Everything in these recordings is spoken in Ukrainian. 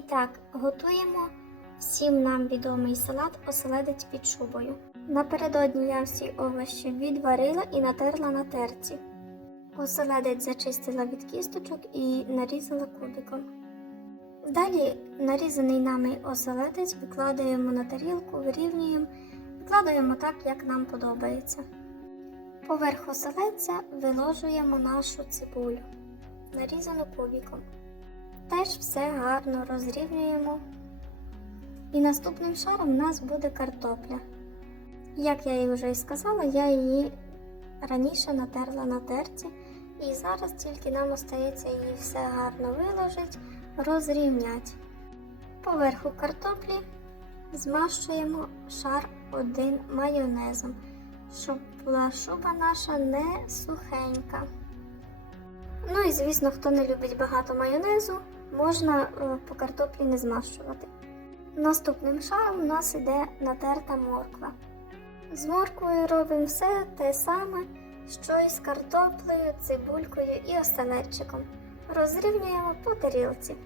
І так, готуємо всім нам відомий салат оселедець під шубою. Напередодні я всі овочі відварила і натерла на терці. Оселедець зачистила від кісточок і нарізала кубиком. Далі нарізаний нами оселедець викладаємо на тарілку, вирівнюємо, викладаємо так, як нам подобається. Поверх оселедця виложуємо нашу цибулю, нарізану кубиком. Теж все гарно розрівнюємо. І наступним шаром у нас буде картопля. Як я їй вже і сказала, я її раніше натерла на терці, і зараз тільки нам остається її все гарно виложити, розрівняти. Поверху картоплі змащуємо шар один майонезом, щоб була шуба наша не сухенька. Ну і звісно, хто не любить багато майонезу, можна е, по картоплі не змащувати. Наступним шаром у нас іде натерта морква. З морквою робимо все те саме, що і з картоплею, цибулькою і остеледчиком. Розрівнюємо по тарілці.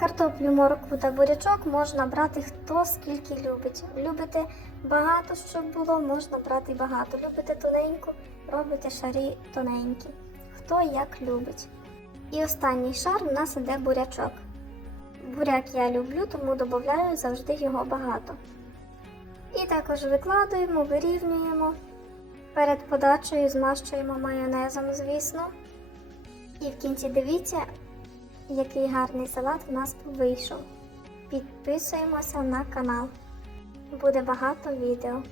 Картоплю, моркву та бурячок можна брати хто скільки любить. Любите багато, щоб було, можна брати багато. Любите тоненьку, робите шарі тоненькі. Хто як любить. І останній шар у нас іде бурячок. Буряк я люблю, тому додаю завжди його багато. І також викладуємо, вирівнюємо. Перед подачею змащуємо майонезом, звісно. І в кінці дивіться, який гарний салат в нас вийшов. Підписуємося на канал. Буде багато відео.